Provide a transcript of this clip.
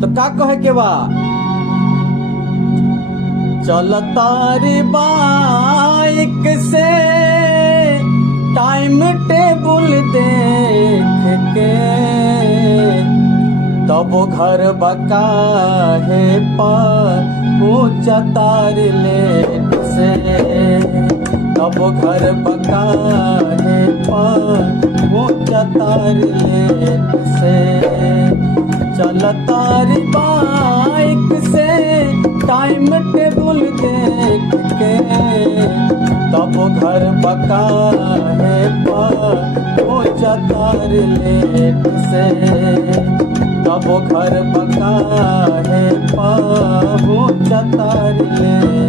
तो का कहे के बा, चल तारी बाइक से टाइम टेबल देख के, तब घर बका है पर ऊंचा तार लेट से, तब घर बका है पर ऊंचा तार लेट से। चल तारी बाइक से टाइम टेबल देख के, तब घर बका है पर ऊंचा तार लेट से, तब घर बका है पर ऊंचा तार लेट